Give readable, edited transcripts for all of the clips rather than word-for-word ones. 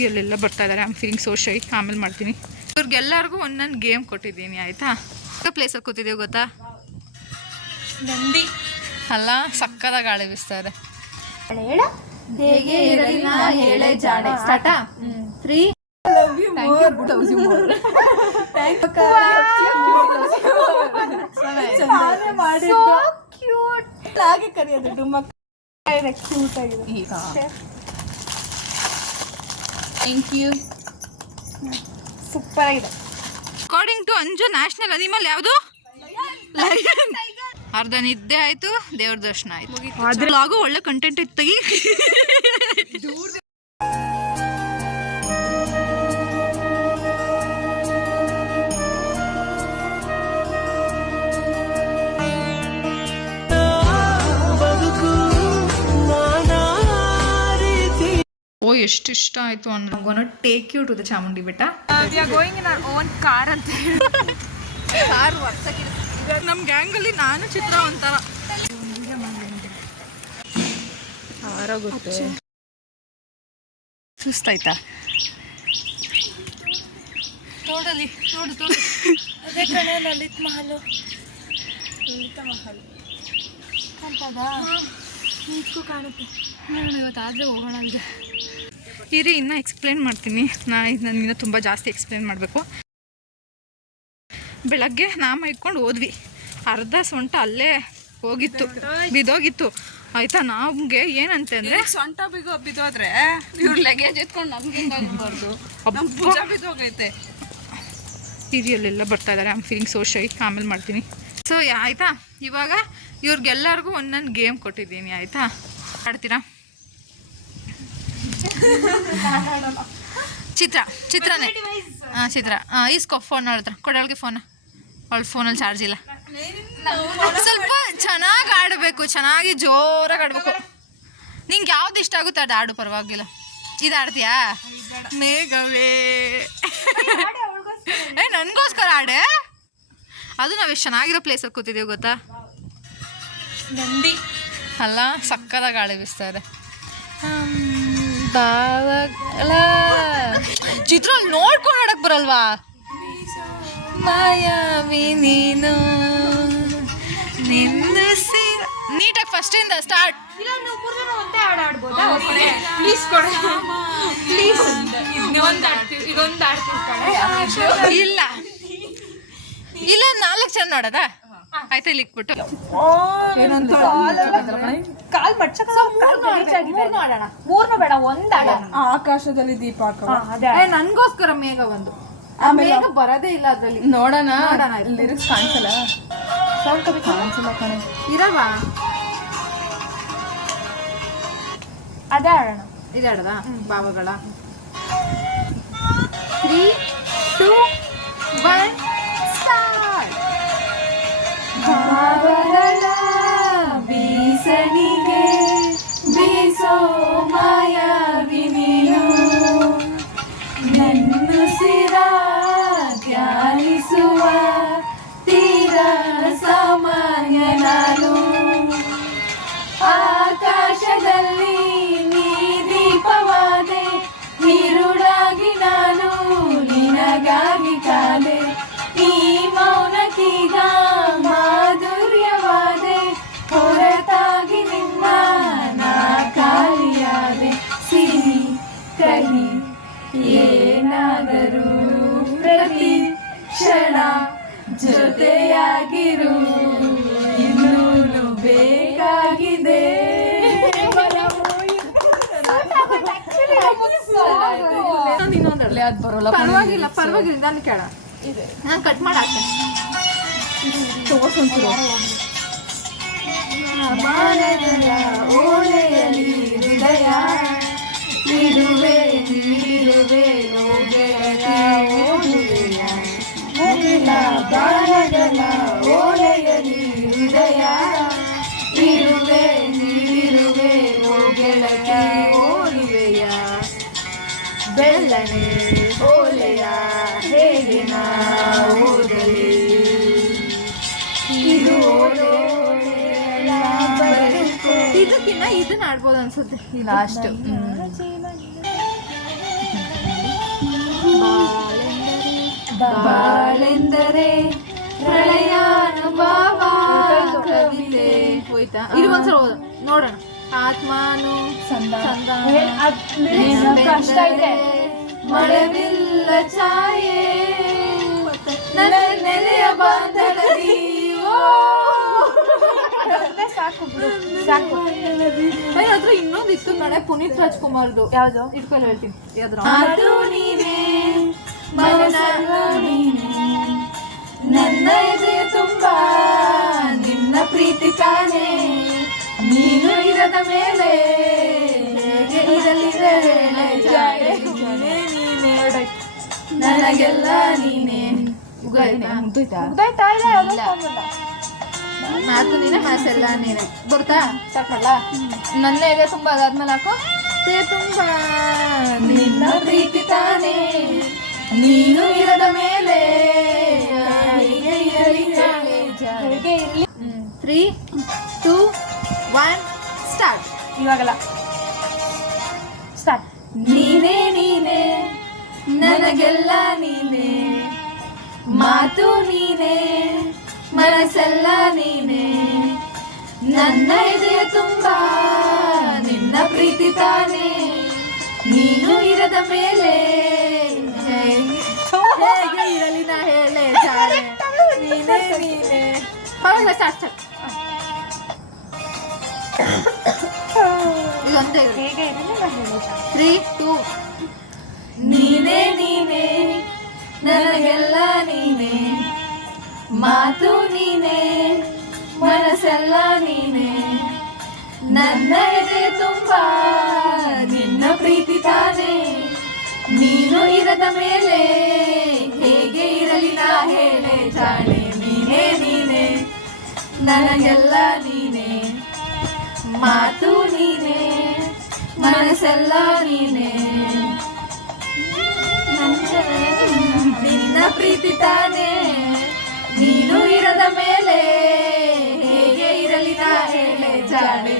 ಸೀರಿಯಲ್ಲೆಲ್ಲ ಬರ್ತಾ ಇದ್ದಾರೆ. I am feeling so shy. ಆಮೇಲೆ ಮಾಡ್ತೀನಿ. ಇವ್ರಿಗೆಲ್ಲರಿಗೂ ಒಂದೊಂದು ಗೇಮ್ ಕೊಟ್ಟಿದ್ದೀನಿ ಆಯಿತಾ. ಪ್ಲೇಸಲ್ಲಿ ಕೂತಿದ್ದೀವಿ ಗೊತ್ತಾ, ನಂದಿ ಅಲ್ಲ ಸಕ್ಕದಾಗ ಗಾಳಿ ಬೀಸ್ತಾರೆ. ಹೇಗೆ ಇರಲಿ ನಾ ಹೇಳೆ ಜಾಣೆ. ಸ್ಟಾರ್ಟಾ 3 ಕರೆಯೋದು ಡುಮ್ಮಕ್ ಕ್ಯೂಟ್ ಆಗಿದೆ. Thank you. ಸೂಪರ್ ಆಗಿದೆ. According to Anju national animal ಯಾವುದು? ಅರ್ಧ ನಿದ್ದೆ ಆಯ್ತು, ದೇವ್ರ ದರ್ಶನ ಆಯ್ತು. ಅದ್ರಲ್ಲಾಗೂ ಒಳ್ಳೆ ಕಂಟೆಂಟ್ ಇತ್ತು. ಓ ಎಷ್ಟು ಇಷ್ಟ ಆಯ್ತು ಅಂದ್ರೆ take you to the Chamundi Betta. Going in our own car ಅಂತ ಕಾರ್ ನಮ್ಮ ಗ್ಯಾಂಗಲ್ಲಿ ನಾನು ಚಿತ್ರ ಒಂಥರ ಆರೋಗುತ್ತೆ. ಸುಸ್ತಾಯ್ತಾ? ನೋಡಲಿ ನೋಡು ಅದೇ ಕಡೆ ಲಲಿತ ಮಹಲ್ ಕಾಣ್ತದಾ? ನಿಂತ್ಕೊ ಕಾಣುತ್ತೆ. ನೋಡೋಣ ಇವತ್ತಾದರೆ ಹೋಗೋಣ ಅಂತ ಇರಿ. ಇನ್ನೂ ಎಕ್ಸ್ಪ್ಲೇನ್ ಮಾಡ್ತೀನಿ. ನನಗಿನ್ನ ತುಂಬ ಜಾಸ್ತಿ ಎಕ್ಸ್ಪ್ಲೇನ್ ಮಾಡಬೇಕು. ಬೆಳಗ್ಗೆ ನಾಮ ಇಟ್ಕೊಂಡು ಹೋದ್ವಿ. ಅರ್ಧ ಸೊಂಟ ಅಲ್ಲೇ ಹೋಗಿತ್ತು, ಬಿದ್ದೋಗಿತ್ತು ಆಯಿತಾ. ನಮಗೆ ಏನಂತೆ ಅಂದರೆ ಸೊಂಟ ಬಿದ್ದೋದ್ರೆ ಇವ್ರ ಲಗೇಜ್ ಎತ್ಕೊಂಡು ನಮ್ಗೆ ಭುಜ ಬಿದ್ದೋಗೈತೆ. ಸೀರಿಯಲ್ಲೆಲ್ಲ ಬರ್ತಾ ಇದ್ದಾರೆ. I am feeling so shy. ಆಮೇಲೆ ಮಾಡ್ತೀನಿ. ಸೊ ಆಯಿತಾ, ಇವಾಗ ಇವ್ರಿಗೆಲ್ಲರಿಗೂ ಒಂದೊಂದು ಗೇಮ್ ಕೊಟ್ಟಿದ್ದೀನಿ ಆಯಿತಾ. ಆಡ್ತೀರಾ? ಚಿತ್ರನೇ ಚಿತ್ರ ಈಸ್ಕೊ ಫೋನ್ ನೋಡಿದ್ರ ಕೊಡೋಳಿಗೆ ಫೋನ್. ಅವಳ ಫೋನಲ್ಲಿ ಚಾರ್ಜ್ ಇಲ್ಲ. ಸ್ವಲ್ಪ ಚೆನ್ನಾಗಿ ಆಡಬೇಕು, ಚೆನ್ನಾಗಿ ಜೋರಾಗಿ ಆಡಬೇಕು. ನಿಂಗೆ ಯಾವ್ದು ಇಷ್ಟ ಆಗುತ್ತೆ ಅದು ಆಡು, ಪರವಾಗಿಲ್ಲ. ಇದು ಆಡ್ತೀಯಾ? ಮೇಘವೇ ನನಗೋಸ್ಕರ ಆಡೆ. ಅದು ನಾವು ಎಷ್ಟು ಚೆನ್ನಾಗಿರೋ ಪ್ಲೇಸಲ್ಲಿ ಕೂತಿದ್ದೀವಿ ಗೊತ್ತಾ, ನಂದಿ ಅಲ್ಲ ಸಕ್ಕದಾಗ ಗಾಳಿ ಬೀಸ್ತಾರೆ. ಚಿತ್ರ ನೋಡ್ಕೊಂಡು ಆಡಕ್ ಬರಲ್ವಾ? ಮಾಯಾವಿ ನೀನು ನಿನ್ನ ನೀಟಾಗಿ ಫಸ್ಟಿಂದ ಸ್ಟಾರ್ಟ್. ಇಲ್ಲ ಇಲ್ಲ 4 ಜನ ನೋಡೋದಾ? ಆಯ್ತಾ, ಇಲ್ಲಿ ಇಕ್ಬಿಟ್ಟು ಮೂರ್ನು ಬೇಡ, ಒಂದಾಡೋಣ. ಆಕಾಶದಲ್ಲಿ ದೀಪ ನನ್ಗೋಸ್ಕರ ಮೇಘ ಒಂದು. ಮೇಘ ಬರೋದೇ ಇಲ್ಲ ಅದ್ರಲ್ಲಿ. ನೋಡೋಣ ಲಿರಿಕ್ಸ್ ಕಾಣಿಸಲ್ಲ. ಕಾಣಿಸಲ್ಲ ಕಣೆ. ಇರವಾ? ಅದೇ ಆಡೋಣ. ಇದು ಆಡೋದಾ? ಭಾವಗಳ 3, 2, 1 ಸ್ಟಾರ್ಟ್. ಭಾವಗಳ ಬೀಸಣಿಗೆ ಬೀಸೋ ಮಾಯಾವಿ ನೀನು, ನನ್ನುಸಿರ ಧ್ಯಾನಿಸುವ ತೀರ ಸಾಮಾನ್ಯ ನಾನು. ಆಕಾಶದಲ್ಲಿ ನೀ ದೀಪವಾದೆ, ನೀರುಳಾಗಿ ನಾನು ನಿನಗಾಗಿ ಕಾದೆ. ಈ ಮೌನಕ್ಕೀಗ ಮಾಧುರ್ಯವಾದೆ, ಹೊರತಾಗಿ ನಿನ್ನ ನಾ ಖಾಲಿಯಾದೆ. ಸಿಹಿ ಕಹಿ ಏನಾದರೂ ಪ್ರತಿ ಕ್ಷಣ ಜೊತೆಯಾಗಿರು, ಇನ್ನೂನು ಬೇಕಾಗಿದೆ. ಪರವಾಗಿಲ್ಲ ಪರವಾಗಿಲ್ಲ, ನಾನು ಕೇಳ ನಾನು ಕಟ್ ಮಾಡಾಕ್ತೇನೆ. ಓಲೆಯಲಿ ಹೃದಯ ಇರುವೆ ನೀಡಿರುವೆ ಮುಗಿಲ ಬಾಣಗಳ ಓಲೆಯಲಿ ಹೃದಯ ಇರುವೆ ನೀಡಿರುವೆ ಗೆಳತಿ ಓಡುವೆಯ ಬೆಳ್ಳನೆ ಓಲೆಯ ಹೇಗೆ ನಾ ಓದಲಿ. ಇದು ಇದಕ್ಕಿನ್ನ ಇದನ್ನ ಆಡ್ಬೋದು ಅನ್ಸುತ್ತೆ ಲಾಸ್ಟ್. ಬಂದರೆ ಪ್ರಳಯಾನುಭವ ಕವಿತೆ ಹೋಯ್ತಾ ಇದು ಒಂದ್ಸಲ ಓದು ನೋಡೋಣ. ಆತ್ಮಾನು ಕಷ್ಟ ಇದೆ. ಮಳೆವಿಲ್ಲ ಛಾಯೆ ನನ್ನ ನೆಲೆಯ ಬಾಂಧವದಿ ಸಾಕು ಸಾಕು. ಹತ್ರ ಇನ್ನೊಂದಿತ್ತು ಕಡೆ ಪುನೀತ್ ರಾಜ್ಕುಮಾರ್ದು. ಯಾವ್ದು? ಇಟ್ಕೊಂಡು ಹೇಳ್ತೀನಿ ಯಾವ್ದು. ನನ್ನ ಎದೆಯ ತುಂಬಾ ನಿನ್ನ ಪ್ರೀತಿ ತಾನೇ, ನೀನು ಇರದ ಮೇಲೆ ನನಗೆಲ್ಲ ನೀನೆ. ಮಾತು ನೀನೆ ಮಾಸೆಲ್ಲ ನೀನೆ. ಗೊತ್ತಾ? ಸ್ಟಾರ್ಟ್ ಮಾಡ್ಲಾ? ನನ್ನ ಇದೆ ತುಂಬಾ ಅದಾದ್ಮೇಲೆ ಹಾಕೋ. ತುಂಬಾ ನಿನ್ನ ಪ್ರೀತಿ ತಾನೇ, ನೀನು ಇರದ ಮೇಲೆ 3, 2, 1 ಸ್ಟಾರ್ಟ್. ಇವಾಗಲ್ಲ ಸ್ಟಾರ್ಟ್. ನೀನೇ ನೀನೇ ನನಗೆಲ್ಲ ನೀನೇ, ಮಾತು ನೀನೇ ಮನಸ್ಸೆಲ್ಲ ನೀನೇ, ನನ್ನ ಎದೆಯ ತುಂಬಾ ನಿನ್ನ ಪ್ರೀತಿ ತಾನೇ, ನೀನು ಇರದ ಮೇಲೆ ಹೇಗೆ ಇರಲಿ ನಾ ಹೇಳೆ ಜಾಣೆ, ನೀನೇ ನೀನೇ. ಹೌದಾ? ಸ್ಟಾರ್ಟ್. ಇದೊಂದೇ. ಹೇಗೆ ಇರಲಿ ನಾ ಹೇಳಿ. 3, 2. ನೀನೇ ನೀನೇ ನನಗೆಲ್ಲ ನೀನೇ, ಮಾತು ನೀನೇ ಮನಸ್ಸೆಲ್ಲ ನೀನೇ, ನನ್ನ ಎದೆ ತುಂಬಾ ನಿನ್ನ ಪ್ರೀತಿ ತಾನೇ, ನೀನು ಇರದ ಮೇಲೆ ಹೇಗೆ ಇರಲಿ ನಾ ಹೇಳೆ ಜಾಣೆ, ನೀನೇ ನೀನೇ ನನಗೆಲ್ಲ ನೀನೇ, ಮಾತು ನೀನೇ ಮನಸ್ಸೆಲ್ಲ ನೀನೇ, ನಿನ್ನ ಪ್ರೀತಿ ತಾನೇ, ನೀನು ಇರದ ಮೇಲೆ ಹೇಗೆ ಇರಲಿ ನಾ ಹೇಳೆ ಜಾಣೆ.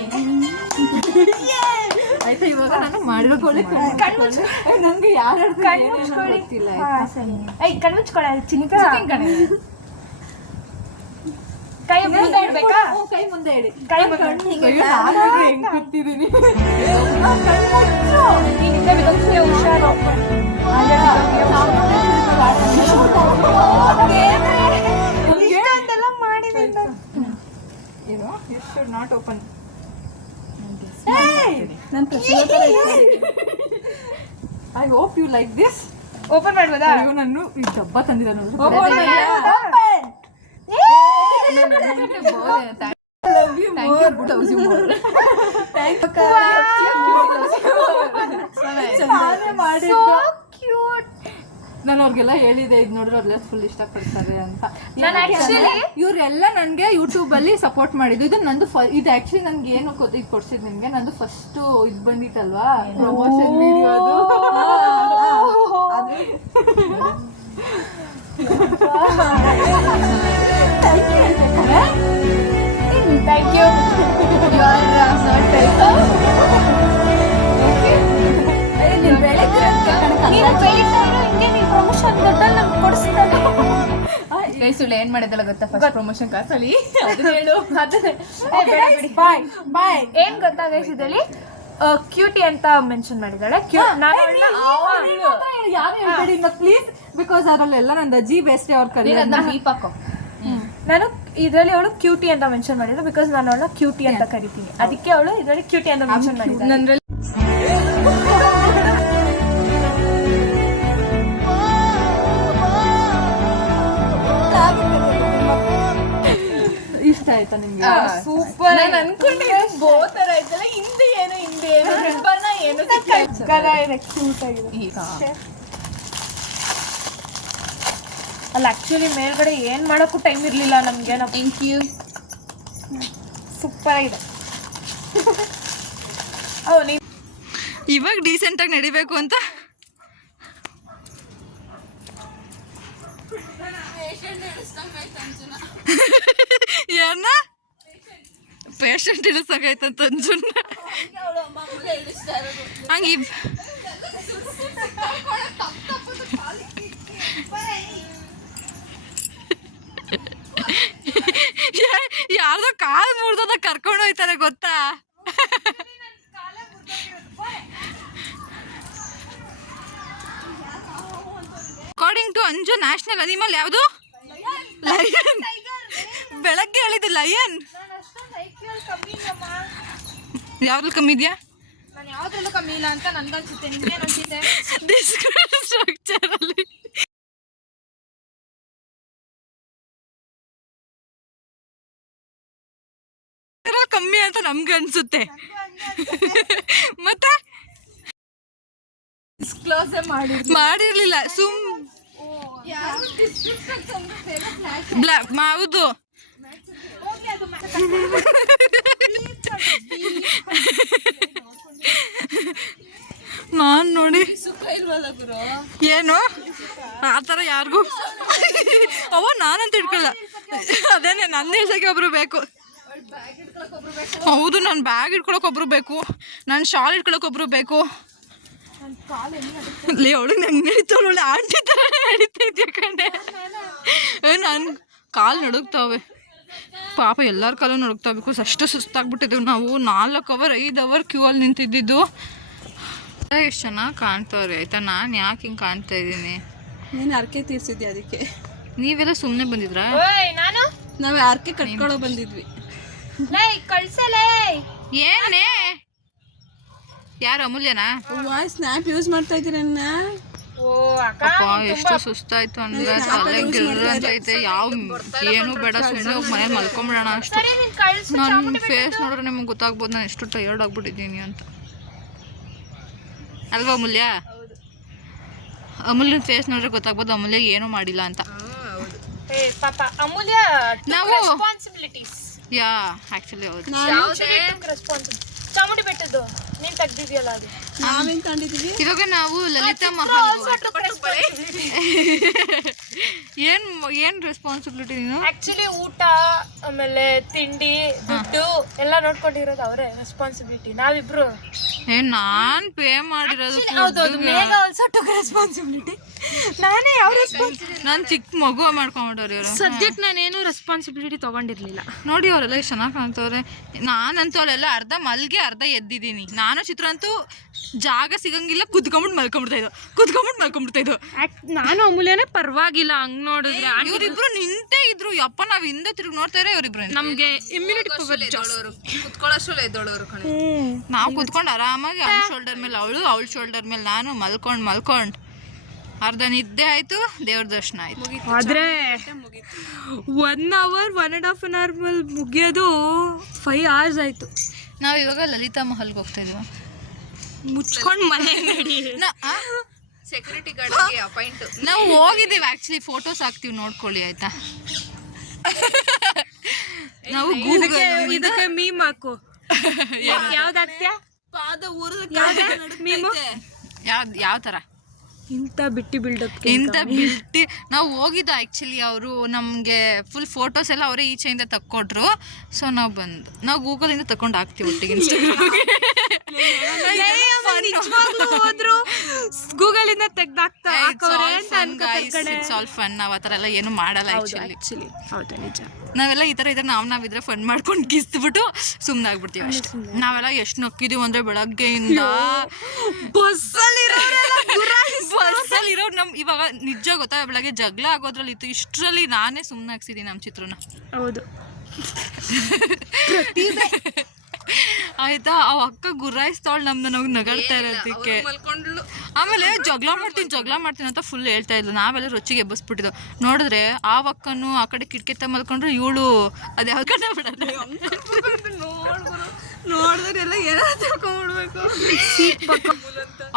ಆಯ್ತಾ? ಇವಾಗ ನಾನು ಮಾಡಿರೋಕೊಳ್ಳಿ ನಂಗೆ ಯಾರು ಗೊತ್ತಿಲ್ಲ. ಕಣ್ಮುಚ್ಕೊಳ್ಳಿ. ಚಿನಿಕ ಕೈ ಮುಂದೆ ಇಡ್ಬೇಕಾ? ಕೈ ಮುಂದೆ ಇಡಿ. ಕೈ ಹೆಂಗ್ ಕೂತಿದ್ದೀನಿ. ಹುಷಾರು. ಇಷ್ಟೊಂದೆಲ್ಲ ಮಾಡಿದ You should not open. I hope you like this. Open ಮಾಡ್ಬೋದಾ? ಅಯ್ಯೋ ನಾನು ಈ ಡಬ್ಬ ತಂದಿದ್ದಾನು. ನಾನು ಅವ್ರಿಗೆಲ್ಲ ಹೇಳಿದೆ ಇದು ನೋಡಿದ್ರೆ ಅವ್ರೆಲ್ಲ ಫುಲ್ ಇಷ್ಟಪಡ್ತಾರೆ ಅಂತ. ಇವರೆಲ್ಲ ನನಗೆ ಯೂಟ್ಯೂಬ್ ಅಲ್ಲಿ ಸಪೋರ್ಟ್ ಮಾಡಿದ್ದು. ಇದು ನಂದು ಇದು ಆಕ್ಚುಲಿ ನನ್ಗೆ ಏನು ಇದು ಕೊಡ್ಸಿದ್ ನಿಮ್ಗೆ ನಂದು ಫಸ್ಟ್ ಇದು ಬಂದಿತ್ತಲ್ವಾ ಪ್ರಮೋಷನ್ ವಿಡಿಯೋ. Thank you. ಸುಳ್ಳು ಏನ್ ಮಾಡಿದಲ್ಲ ಗೊತ್ತಾ? ಫಸ್ಟ್ ಪ್ರಮೋಷನ್ ಕಾಸಲ್ಲಿ ಏನ್ ಗೊತ್ತಾ ಗೈಸ್, ಇದರಲ್ಲಿ ಕ್ಯೂಟಿ ಅಂತ ಮೆನ್ಷನ್ ಮಾಡಿದಾಳೆ. ಪ್ಲೀಸ್ ಬಿಕಾಸ್ ಅವರಲ್ಲೆಲ್ಲ ನಂದು ಅಜ್ಜಿ ಬೆಸ್ಟ್ ಅವ್ರ ಕರೀ. ನಾನು ಇದರಲ್ಲಿ ಅವಳು ಕ್ಯೂಟಿ ಅಂತ ಮೆನ್ಷನ್ ಮಾಡಿದ್ರು ಬಿಕಾಸ್ ನಾನು ಅವಳ ಕ್ಯೂಟಿ ಅಂತ ಕರಿತೀನಿ. ಅದಕ್ಕೆ ಅವಳು ಇದರಲ್ಲಿ ಕ್ಯೂಟಿ ಅಂತ ಮೆನ್ಷನ್ ಮಾಡಿದ್ದಾಳೆ. ಇಷ್ಟ ಆಯ್ತಾ ನಿಮ್ಗೆ? ಸೂಪರ್. ನಾನು ಅನ್ಕೊಂಡಿದ್ದೆ ಬೋತರ ಆಯ್ತಲ್ಲ, ಹಿಂದೆ ಏನು ರಿಬ್ಬನ್ನ ಏನು ಕ್ಯೂಟ್ ಆಗಿದೆ. ಅಲ್ಲ ಆಕ್ಚುಲಿ ಮೇಲ್ಗಡೆ ಏನ್ ಮಾಡೋಕ್ಕೂ ಟೈಮ್ ಇರ್ಲಿಲ್ಲ ನಮ್ಗೆ. Thank you. ಸೂಪರ್ ಆಗಿದೆ. ಇವಾಗ ಡೀಸೆಂಟ್ ಆಗಿ ನಡಿಬೇಕು ಅಂತ ಯಾರನ್ನ ಪೇಷಂಟ್ ಇಳಿಸಾಕೈತಂತ ಅಂಜುನ್ನ ಹಂಗೆ ಎತ್ಕೊಂಡು ಹೋಯ್ತಾರೆ ಗೊತ್ತಾ. According to Anju national animal ಯಾವುದು? ಲಯನ್. ಬೆಳಗ್ಗೆ ಹೇಳಿದ್ದು ಲಯನ್. ಯಾವ್ದು ಕಮ್ಮಿ ಇದೆಯಾ? ನಾನು ಯಾವ್ದ್ರಲ್ಲೂ ಕಮ್ಮಿ ಇಲ್ಲ ಅಂತ ನನ್ಗನ್ಸುತ್ತೆ. ನಿಮ್ಗೇನು ಅನ್ಸುತ್ತೆ? ಸ್ಟ್ರಕ್ಚರ್ ಅಲ್ಲಿ ಕಮ್ಮಿ ಅಂತ ನಮ್ಗೆ ಅನ್ಸುತ್ತೆ. ಮತ್ತೆ ಡಿಸ್ಕ್ಲೋಸ್ ಮಾಡಿರ್ಲಿಲ್ಲ ಹೌದು. ನಾನ್ ನೋಡಿ ಏನು ಆ ಥರ ಯಾರಿಗೂ ಅವ ನಾನಂತ ಇಟ್ಕೊಳ್ಳ. ಅದೇನೆ ನನ್ನ ಹೆಸರಿಗೆ ಒಬ್ರು ಬೇಕು. ಹೌದು, ನನ್ನ ಬ್ಯಾಗ್ ಇಟ್ಕೊಳಕ್ ಒಬ್ರು ಬೇಕು, ನನ್ನ ಶಾಲ್ ಇಟ್ಕೊಳಕ್ ಒಬ್ರು ಬೇಕು. ಅವಳು ನಂಗೆ ನಡೀತಾವಳು, ಒಳ್ಳೆ ಆಂಟಿ ಥರ ನಡೀತಾ ಇದೆಯಾ ಕಣೆ. ನನ್ನ ಕಾಲು ನಡುಗ್ತಾವೆ ಪಾಪ, ಎಲ್ಲರ ಕಾಲು ನಡುಗ್ತಾಬೇಕು. ಅಷ್ಟು ಸುಸ್ತಾಗ್ಬಿಟ್ಟಿದ್ದೀವಿ ನಾವು. 4 ಅವರ್ 5 ಅವರ್ ಕ್ಯೂ ಅಲ್ಲಿ ನಿಂತಿದ್ದು. ಎಷ್ಟು ಚೆನ್ನಾಗಿ ಕಾಣ್ತಾವ್ರಿ ಆಯ್ತಾ. ನಾನು ಯಾಕೆ ಹಿಂಗೆ ಕಾಣ್ತಾ ಇದ್ದೀನಿ? ನೀನು ಅರ್ಕೆ ತೀರ್ಸಿದ್ದೆ ಅದಕ್ಕೆ. ನೀವೆಲ್ಲ ಸುಮ್ಮನೆ ಬಂದಿದ್ರಾ? ನಾನು ನಾವು ಅರ್ಕೆ ಕಟ್ಕೊಳ್ಳೋ ಬಂದಿದ್ವಿ. ಕಳ್ಸಲೇ ಏನೇ ಯಾರು ಅಮೂಲ್ಯನಾ? ವಾಯ್ಸ್ ಸ್ನ್ಯಾಪ್ ಯೂಸ್ ಮಾಡ್ತಾ ಇದ್ದೀರನ್ನ. ಅಪ್ಪ ಎಷ್ಟು ಸುಸ್ತಾಯ್ತು ಅಂದ್ರೆ ತಲೆ ಗಿರ್ರ ಅಂತೈತೆ. ಏನು ಬೇಡ, ಸುಮ್ಮನೆ ಹೋಗಿ ಮನೇಲಿ ಮಲ್ಕೊಂಬಿಡೋಣ ಅಷ್ಟು. ನನ್ನ ಫೇಸ್ ನೋಡ್ರೆ ನಿಮ್ಗೆ ಗೊತ್ತಾಗ್ಬೋದು ನಾನು ಎಷ್ಟು ಟಯರ್ಡ್ ಆಗ್ಬಿಟ್ಟಿದ್ದೀನಿ ಅಂತ ಅಲ್ವಾ ಅಮೂಲ್ಯ? ಅಮೂಲ್ಯನ ಫೇಸ್ ನೋಡ್ರೆ ಗೊತ್ತಾಗ್ಬೋದು ಅಮೂಲ್ಯ ಏನೂ ಮಾಡಿಲ್ಲ ಅಂತ. ಅಮೂಲ್ಯ ನಾವು ರೆಸ್ಪಾನ್ಸಿಬಿಲಿಟೀಸ್ ಯಾ ಆಕ್ಚುಲಿ ಹೌದು. ಚಾಮುಂಡಿ ಬೆಟ್ಟದ್ದು ನೀನ್ ತೆಗ್ದಿದ್ಯಲ್ಲ ಅದು ನಾವೇನ್ ಕಂಡಿದೀವಿ. ಇವಾಗ ನಾವು ಲಲಿತಾ ಮಹಲ್ ಏನ್ ರೆಸ್ಪಾನ್ಸಿಬಿಲಿಟಿ ನೀನು? ಆಕ್ಚುಲಿ ಊಟ ಆಮೇಲೆ ತಿಂಡಿ ದುಡ್ಡು ಎಲ್ಲ ನೋಡ್ಕೊಂಡಿರೋದು ಅವರೇ ರೆಸ್ಪಾನ್ಸಿಬಿಲಿಟಿ. ನಾವಿಬ್ರು ನಾನ್ ಪೇ ಮಾಡಿರೋದು. ರೆಸ್ಪಾನ್ಸಿಬಿಲಿಟಿ ನಾನೇ ಯಾವ ನಾನ್ ಚಿಕ್ಕ ಮಗು ಮಾಡ್ಕೊಂಡ್ಬಿಟ್ಟವ್ರಿ ಇವರು. ಸದ್ಯಕ್ಕೆ ನಾನೇನು ರೆಸ್ಪಾನ್ಸಿಬಿಲಿಟಿ ತಗೊಂಡಿರ್ಲಿಲ್ಲ. ನೋಡಿ ಅವರೆಲ್ಲ ಎಷ್ಟು ಚೆನ್ನಾಗಿ ಕಾಣ್ತವ್ರೆ. ನಾನಂತೂ ಅವಳೆಲ್ಲ ಅರ್ಧ ಮಲ್ಗೆ ಅರ್ಧ ಎದ್ದಿದ್ದೀನಿ. ನಾನು ಚಿತ್ರ ಅಂತೂ ಜಾಗ ಸಿಗಂಗಿಲ್ಲ, ಕುತ್ಕೊಂಡ್ಬಿಟ್ಟು ಮಲ್ಕೊಂಡ್ಬಿಡ್ತಾ ಇದ್ದು. ನಾನು ಅಮೂಲ್ಯನೇ ಪರವಾಗಿಲ್ಲ ಹಂಗ್ ನೋಡಿದ್ರೆ. ಇವ್ರಿಬ್ರು ನಿಂತೇ ಇದ್ರು. ಯಪ್ಪ ನಾವ್ ಹಿಂದೆ ತಿರುಗಿ ನೋಡ್ತಾರೆ ಇವ್ರಿಬ್ರು. ನಮ್ಗೆ ಇಮ್ಯುನಿಟಿ ಪವರ್ ಕುತ್ಕೊಳ್ಳೋಷ್ಟು ಎದ್ದೋಳೋರು ಕಣೆ. ನಾವು ಕುತ್ಕೊಂಡು ಆರಾಮಾಗಿ ಅವ್ನ ಶೋಲ್ಡರ್ ಮೇಲೆ ಅವಳ ಶೋಲ್ಡರ್ ಮೇಲೆ ನಾನು ಮಲ್ಕೊಂಡ್ ಅರ್ಧ ನಿದ್ದೆ ಆಯ್ತು, ದೇವ್ರ ದರ್ಶನ ಆಯ್ತು. ಆದ್ರೆ 1 hour 1.5 hour ಮುಗಿಯೋದು 5 hours ಆಯ್ತು. ನಾವ್ ಇವಾಗ ಲಲಿತಾ ಮಹಲ್ಗೆ ಹೋಗ್ತಾ ಇದೀವಿ. ಮುಚ್ಕೊಂಡ್ ಮನೆ ನಡಿ. ಸೆಕ್ಯೂರಿಟಿ ಗಾರ್ಡ್ಗೆ ಅಪಾಯಿಂಟ್. ನಾವು ಹೋಗಿದ್ದೀವಿ ಆಕ್ಚುಲಿ. ಫೋಟೋಸ್ ಹಾಕ್ತಿವಿ ನೋಡ್ಕೊಳ್ಳಿ ಆಯ್ತಾ. ನಾವು ಇದಕ್ಕೆ ಮೀಮ್ ಹಾಕು. ಯಾವ್ದಾಗ್ತ್ಯಾ? ಪಾದ ಊರದ ಮೀಮು ಯಾವ ತರ ಇಂಥ ಬಿಟ್ಟಿ ಬಿಲ್ಡಪ್ ನಾವು ಹೋಗಿದ್ದು ಆ್ಯಕ್ಚುಲಿ. ಅವರು ನಮಗೆ ಫುಲ್ ಫೋಟೋಸ್ ಎಲ್ಲ ಅವರೇ ಈಚೆಯಿಂದ ತಕ್ಕೊಟ್ರು. ಸೊ ನಾವು ಗೂಗಲಿಂದ ತಗೊಂಡು ಹಾಕ್ತೀವಿ ಒಟ್ಟಿಗೆ ಇನ್ಸ್ಟಾಗ್ರಾಮ್ಗೆ. ಹೋದ್ರು ಗೂಗಲಿಂದ ತೆಗ್ದಾಕ್ತಾ ಇಟ್ಸ್ ಆಲ್ ಫನ್. ನಾವು ಆ ಥರ ಎಲ್ಲ ಏನು ಮಾಡಲ್ಲ ಆ್ಯಕ್ಚುಲಿ. ಹೌದಾ ನಿಜ. ನಾವೆಲ್ಲ ಈ ಥರ ಇದ್ರೆ ನಾವಿದ್ರೆ ಫನ್ ಮಾಡ್ಕೊಂಡು ಕಿಸ್ಬಿಟ್ಟು ಸುಮ್ಮನೆ ಆಗ್ಬಿಡ್ತೀವಿ ಅಷ್ಟೇ. ನಾವೆಲ್ಲ ಎಷ್ಟು ನಕ್ಕಿದೀವಿ ಅಂದರೆ ಬೆಳಗ್ಗೆಯಿಂದ ಬಸ್ಸಲ್ಲಿರೋ ಇವಾಗ ನಿಜ ಗೊತ್ತಾ, ಬೆಳಗ್ಗೆ ಜಗಳ ಆಗೋದ್ರಲ್ಲಿ ಇತ್ತು. ಇಷ್ಟರಲ್ಲಿ ನಾನೇ ಸುಮ್ಮನೆ ಹಾಕ್ಸಿದ್ದೀನಿ ನಮ್ಮ ಚಿತ್ರನ. ಹೌದು ಆಯ್ತಾ. ಅವ್ ಅಕ್ಕ ಗುರಾಯಿಸ್ತಾವಳು ನಮ್ದು, ನಾವು ನಗಾಡ್ತಾ ಇರೋದಕ್ಕೆ. ಆಮೇಲೆ ಜಗಳ ಮಾಡ್ತೀನಿ ಅಂತ ಫುಲ್ ಹೇಳ್ತಾ ಇದ್ಲು. ನಾವೆಲ್ಲ ರೊಚ್ಚಿಗೆ ಎಬ್ಬಿಸ್ಬಿಟ್ಟಿದ್ದು. ನೋಡಿದ್ರೆ ಆ ಅಕ್ಕನು ಆ ಕಡೆ ಕಿಟಕಿ ಮಲ್ಕೊಂಡ್ರೆ ಇವಳು ಅದು ಯಾವ ಕಡೆ ಬಿಡಲ್ಲ. ನೋಡಿದ್ರೆಲ್ಲ ಏನಾದ್ರು ತಿಳ್ಕೊಂಡ್ಬಿಡ್ಬೇಕು.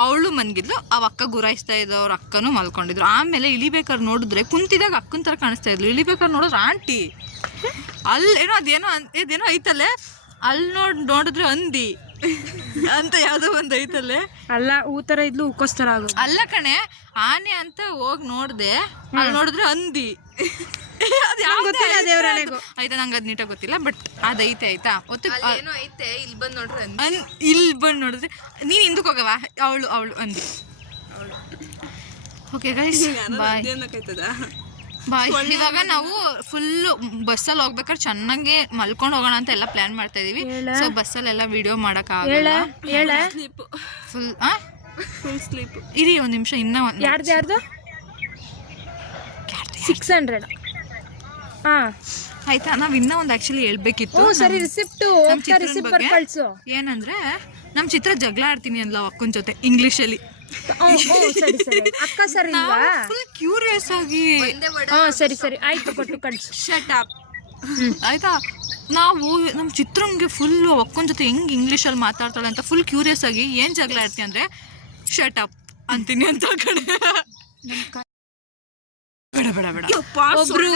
ಅವಳು ಮನ್ಗಿದ್ಲು, ಆ ಅಕ್ಕ ಗುರಾಯಿಸ್ತಾ ಇದ್ಲು, ಅವ್ರ ಅಕ್ಕನೂ ಮಲ್ಕೊಂಡಿದ್ರು. ಆಮೇಲೆ ಇಳಿಬೇಕಾದ್ರೆ ನೋಡಿದ್ರೆ ಕುಂತಿದಾಗ ಅಕ್ಕನ ಥರ ಕಾಣಿಸ್ತಾ ಇದ್ಲು. ಇಳಿಬೇಕಾದ್ರೆ ನೋಡಿದ್ರೆ ಆಂಟಿ ಅಲ್ಲೇನೋ ಇದೇನೋ ಐತಲ್ಲೇ, ಅಲ್ಲಿ ನೋಡಿದ್ರೆ ಅಂದಿ ಅಂತ ಯಾವುದೋ ಒಂದು ಐತಲ್ಲೇ. ಅಲ್ಲ ಊತರ ಇದ್ಲು ಉಕ್ಕೋಸ್ತರ ಆಗೋದು. ಅಲ್ಲ ಕಣೆ, ಆನೆ ಅಂತ ಹೋಗಿ ನೋಡ್ದೆ, ಅಲ್ಲಿ ನೋಡಿದ್ರೆ ಅಂದಿ. ಆಯ್ತಾ, ನಂಗೆ ಅದು ನೀಟಾಗಿ ಗೊತ್ತಿಲ್ಲ, ಬಟ್ ಅದೈತೆ ಆಯ್ತಾ. ಇಲ್ಲಿ ಬಂದು ನೋಡಿದ್ರೆ ನೀನು ಹಿಂದಕ್ಕೆ ಹೋಗವ, ಅವಳು ಅಂದಿ. Okay guys bye. ಬಾಯ್ ಇವಾಗ ನಾವು ಫುಲ್ಲು ಬಸ್ಸಲ್ಲಿ ಹೋಗ್ಬೇಕಾದ್ರೆ ಚೆನ್ನಾಗಿ ಮಲ್ಕೊಂಡು ಹೋಗೋಣ ಅಂತ ಎಲ್ಲ ಪ್ಲಾನ್ ಮಾಡ್ತಾ ಇದೀವಿ. ಸೊ ಬಸ್ಸಲ್ಲೆಲ್ಲ ವಿಡಿಯೋ ಮಾಡೋಕ್ಕಾಗಲ್ಲ. ಫುಲ್ ಸ್ಲೀಪ್ ಇರಿ ಒಂದು ನಿಮಿಷ ಇನ್ನೂ ಯಾರ್ದು 600. ಹಾಂ ಆಯ್ತಾ. ನಾವು ಇನ್ನೂ ಒಂದು ಆ್ಯಕ್ಚುಲಿ ಹೇಳ್ಬೇಕಿತ್ತು ಸರಿ. ರಿಸಿಪ್ಟು ರಿಸಿಪ್ಟ್ ಬರ್ಕಳ್ಸು. ಏನಂದ್ರೆ ನಮ್ಮ ಚಿತ್ರ ಜಗಳ ಆಡ್ತೀನಿ ಅಂದ್ಲ ಅಕ್ಕನ ಜೊತೆ ಇಂಗ್ಲೀಷಲ್ಲಿ. ಸರಿ ಸರಿ ಅಕ್ಕ ಸರಿ ಇಲ್ವಾ? ಫುಲ್ ಕ್ಯೂರಿಯಸ್ ಆಗಿ ಸರಿ ಆಯ್ತು ಕೊಟ್ಟು ಕಳ್ಸು. Shut up. ಆಯ್ತಾ. ನಾವು ನಮ್ಮ ಚಿತ್ರಂಗೆ ಫುಲ್ಲು ಅಕ್ಕನ ಜೊತೆ ಹೆಂಗೆ ಇಂಗ್ಲೀಷಲ್ಲಿ ಮಾತಾಡ್ತಾಳೆ ಅಂತ ಫುಲ್ ಕ್ಯೂರಿಯಸ್ ಆಗಿ ಏನು ಜಗಳ ಆಡ್ತೀನಿ ಅಂದರೆ ಶಟ್ ಅಪ್ ಅಂತೀನಿ ಅಂತ ಕಡೆ. ಬೇಡ ಒಬ್ರು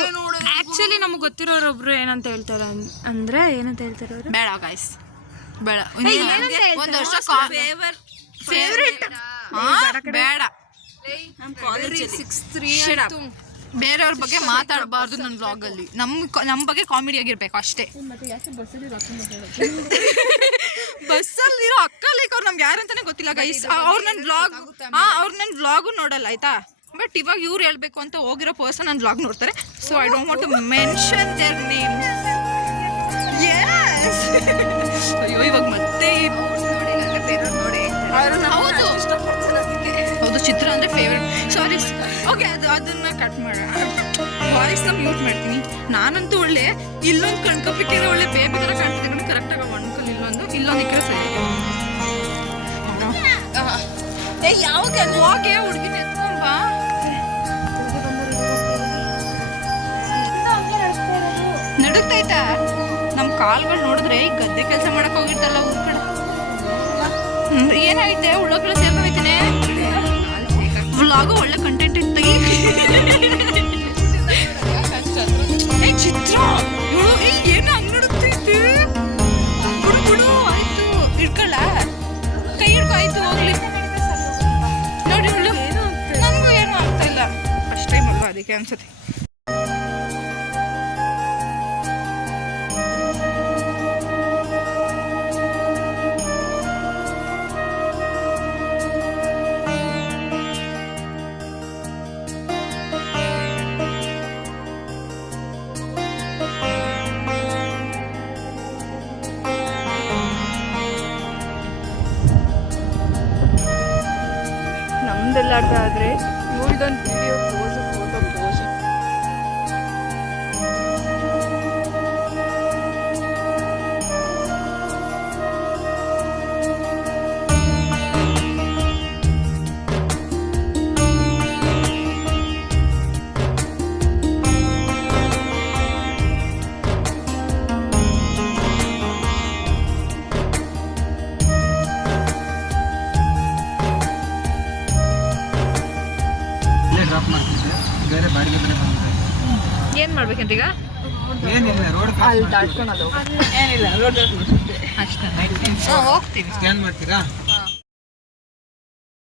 ಆಕ್ಚುಲಿ ನಮ್ಗೆ ಗೊತ್ತಿರೋರೊಬ್ರು ಏನಂತ ಹೇಳ್ತಾರೆ ಅಂದ್ರೆ ಏನಂತ ಹೇಳ್ತಾರೆ ಅವರು? ಬೇಡ ಗಾಯ್ಸ್ ಬೇಡ. ಒಂದು ವರ್ಷ ಫೇವ್ರೇಟ್ ಬೇಡ. ಬೇರೆಯವ್ರ ಬಗ್ಗೆ ಮಾತಾಡಬಾರ್ದು ನನ್ನ ವ್ಲಾಗಲ್ಲಿ. ನಮ್ಮ ಬಗ್ಗೆ ಕಾಮಿಡಿ ಆಗಿರ್ಬೇಕು ಅಷ್ಟೇ. ಬಸ್ಸಲ್ಲಿರೋ ಅಕ್ಕ ಲೈಕ್ ಅವ್ರು ನಮ್ಗೆ ಯಾರಂತಾನೆ ಗೊತ್ತಿಲ್ಲ ಗೈಸ್. ಅವ್ರು ನನ್ನ ವ್ಲಾಗು ನೋಡಲ್ಲ ಆಯ್ತಾ. ಬಟ್ ಇವಾಗ ಇವ್ರು ಹೇಳ್ಬೇಕು ಅಂತ ಹೋಗಿರೋ ಪರ್ಸನ್ ನನ್ನ ವ್ಲಾಗ್ ನೋಡ್ತಾರೆ. So I don't want to mention their name. ಅಯ್ಯೋ ಇವಾಗ ಮತ್ತೆ ಹೌದು ಚಿತ್ರ ಅಂದರೆ ಫೇವ್ರೇಟ್. ಸಾರಿ ಓಕೆ ಅದನ್ನ ಕಟ್ ಮಾಡೋಣ. ವಾಯ್ಸ್ನ ಮ್ಯೂಟ್ ಮಾಡ್ತೀನಿ. ನಾನಂತೂ ಒಳ್ಳೆ ಇಲ್ಲೊಂದು ಕಣ್ಕಪ್ಪಿಕ್ಕಿದ್ರೆ ಒಳ್ಳೆ ಬೇಬಿ ಥರ ಕಾಣ್ತಿದೆ ನೋಡಿ. ಕರೆಕ್ಟಾಗಿ ಒಣ್ಕಲ್ ಇಲ್ಲೊಂದು ಇಕ್ಕರೆ ಸರಿ. ಯಾವಾಗ ಹೋಗಿ ಹುಡುಗಿನ ಎತ್ಕೊಂಬಾ. ನಡುಗ್ತೈತಾ ನಮ್ಮ ಕಾಲ್ಗಳು ನೋಡಿದ್ರೆ ಈ ಗದ್ದೆ ಕೆಲಸ ಮಾಡಕ್ ಹೋಗಿರ್ತಲ್ಲ ಊರ್ ಕಡೆ. ಏನಾಗೈತೆ ಉಳ್ಳೋಗ್ಲ ಸೇರ್ಕೊಂಡೈತೀನಿ. ವ್ಲಾಗು ಒಳ್ಳೆ ಕಂಟೆಂಟ್ ಇತ್ತು. ಚಿತ್ರ ಇವಳು ಏನು ಹಂಗ್ ನಡುಗ್ತೈತಿ. ಬಿಡು ಆಯ್ತು ಇಟ್ಕೊಳ್ಳ ಕೈ ಹಿಡ್ಕೊ ಆಯ್ತು ಹೋಗ್ಲಿ. ನೋಡಿ ಇವಳು ನನಗೂ ಏನು ಆಗ್ತಾ ಇಲ್ಲ. ಫಸ್ಟ್ ಟೈಮ್ ಅಲ್ವಾ ಅದಕ್ಕೆ ಅನ್ಸುತ್ತೆ. ನಮ್ದೆಲ್ಲಾರ್ದ ಆದ್ರೆ ಇವಳ್ದೊಂದು ವಿಡಿಯೋ ಫೋಟೋ ಪೋಸ್. ಏನು ಮಾಡ್ಬೇಕಂತ ಈಗ? ಅಲ್ಲಿ ದಾಟ್ಕೊಂಡು ಅಷ್ಟೇ ಹೋಗ್ತೀವಿ. ಸ್ಕ್ಯಾನ್ ಮಾಡ್ತೀರಾ?